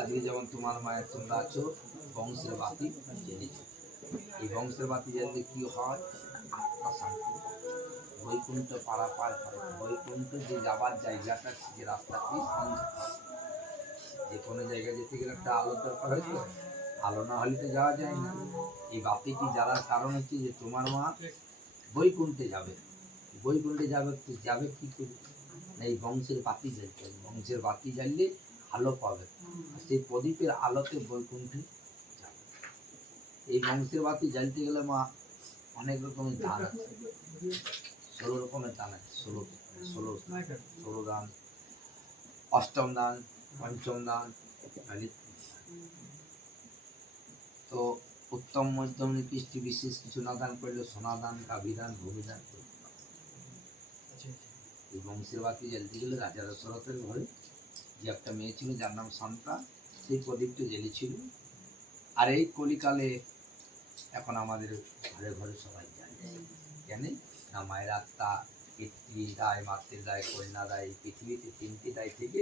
আজকে যেমন তোমার মায়ের তোমরা আছো বংশের বাতি জ্বেলেছো, এই বংশের বাতি জ্বালতে কি হয়? শান্তি। বৈকুণ্ঠ পারাপার করে, বৈকুণ্ঠ যে যাবার জায়গাটা, যে রাস্তাটি যে কোনো জায়গায় যেতে গেলে একটা আলোর দরকার হয়েছে, আলো না হলে তো যাওয়া যায় না। এই বাতিটি জ্বালার কারণ হচ্ছে যে তোমার মা বৈকুণ্ঠে যাবে। বৈকুণ্ঠে যাবে কি করে? এই বংশের বাতি জ্বালতে হবে। বংশের বাতি জ্বাললে আলো পাবে, সেই প্রদীপের আলোতে বৈকুণ্ঠে যাবে। এই বংশের বাতি জ্বালতে গেলে মা অনেক রকমের দান আছে, 16 রকমের দান আছে, 16 দান, অষ্টম দান, পঞ্চম দান। তো উত্তম মধ্যম নিকৃষ্ট বিশেষ কিছু না দান করলে সোনা দান, গাভী দান, ভূমি দান করতে হবে। এই বংশের বাতি জ্বালতে গেলে রাজা দশরথের ঘরে যে একটা মেয়ে ছিল যার নাম শান্তা, সেই প্রদীপটা জ্বেলেছিল। আর এই কলিকালে এখন আমাদের ঘরে ঘরে সবাই জানে, জানে না মায়ের আত্মা, পিতৃ দায়, মাতৃ দায়, কন্যা দায়, পৃথিবীতে 3টি দায় থেকে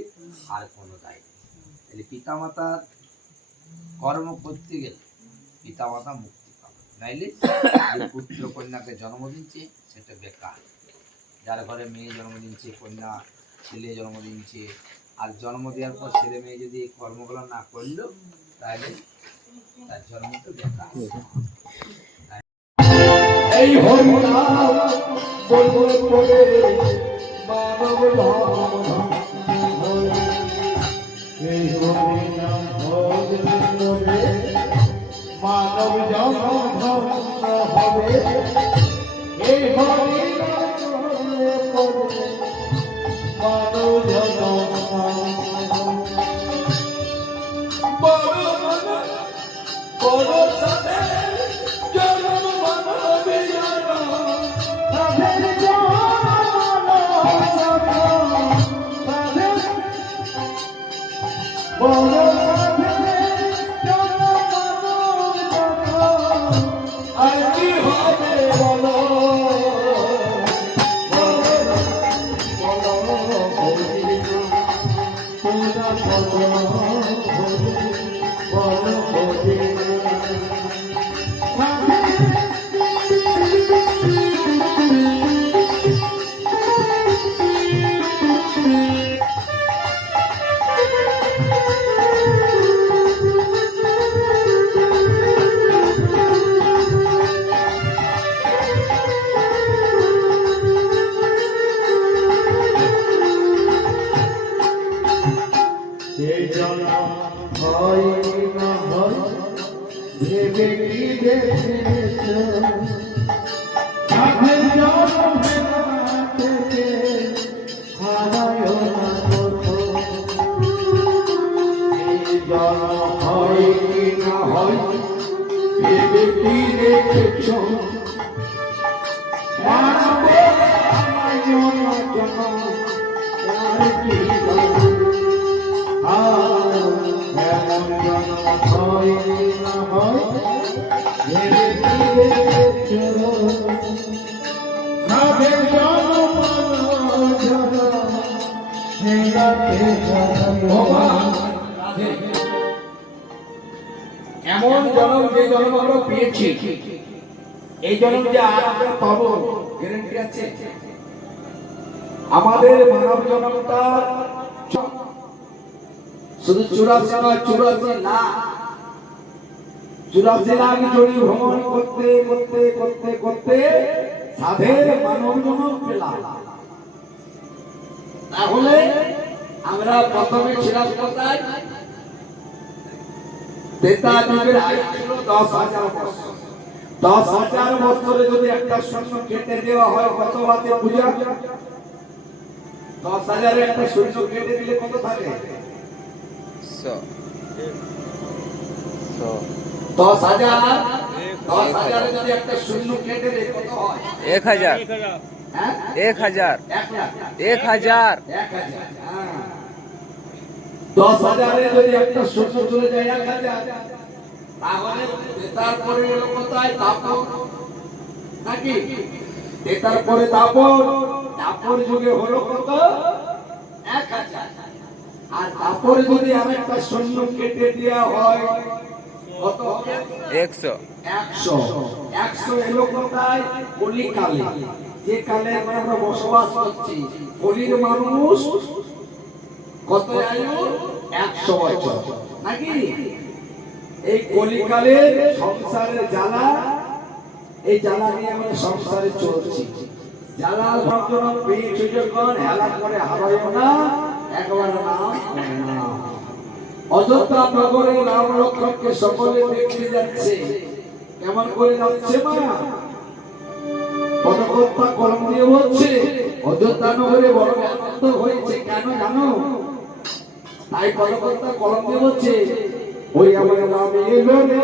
আর কোনো দায় নেই। তাহলে পিতামাতার কর্ম করতে গেলে পিতামাতা মুক্তি পাবে, নাইলে যে পুত্র কন্যাকে জন্ম দিচ্ছে সেটা বেকার। যার ঘরে মেয়ে জন্ম দিচ্ছে, কন্যা ছেলে জন্ম দিচ্ছে, আর জন্ম দেওয়ার পর ছেলে মেয়ে যদি এই কর্মগুলো না করলো তাহলে তার জন্ম তো বেকার। এই হরিনাম বলবো বলে মানব এই হরিনাম বলবো মানব জন্ম হবে, এই হরিনাম বলবো মানব জন্ম বড় সাথে এমন জন্ম যে জন্ম আমরা পেয়েছি, এই জন্ম যে আর আমরা পাবো গ্যারান্টি আছে? আমাদের মানব জন্মটা শুধু 84 নয়, 84 লাখ 84 লাখ জড়ি ভ্রমণ করতে করতে করতে করতে সাধের মানব জন্ম পেলাম। তাহলে আমরা প্রথমে ছিলাম কোথায়? তেতা যুগের আয়ু ছিল 10,000 বছর। 10,000 বছরে যদি একটা শূন্য কেটে দেওয়া হয় কত বাতে পূজা? 10,000 একটা শূন্য কেটে দিলে কত থাকে? 10,000 যদি একটা শূন্য কেটে দেয় কত হয়? 1000 হ্যাঁ 1000 1000 10,000 যদি একটা শূন্য চলে যায় 1000, তাহলে তারপরে এলো কোথায়? দাপর, নাকি? তারপরে দাপর যুগে হলো কত? 1000। আর তারপরে যদি আরেকটা শূন্য কেটে দেওয়া হয় কত হবে? 100 100 এলো কোথায়? কলিকালে, যে কালে আমরা বসবাস করছি। কলির মানুষ কত আয়ু? 100 বছর, নাকি? এই কলিকালে সংসারের জ্বালা, এই জ্বালা নিয়ে আমরা সংসারে চলছি। জ্বালার যন্ত্রণা পেয়েছে যখন হেলা করে হারাইও না, একবার নাম অযোধ্যা নগরে রাম লক্ষ্মণকে সকলে দেখতে যাচ্ছে। কেমন করে যাচ্ছে মা? পদকর্তা কলম দিয়ে বলছে অযোধ্যা নগরে বড় আনন্দ হয়েছে, কেন জানো? তাই পদকর্তা কলম দিয়ে বলছে ওই আমার নাম এলো রে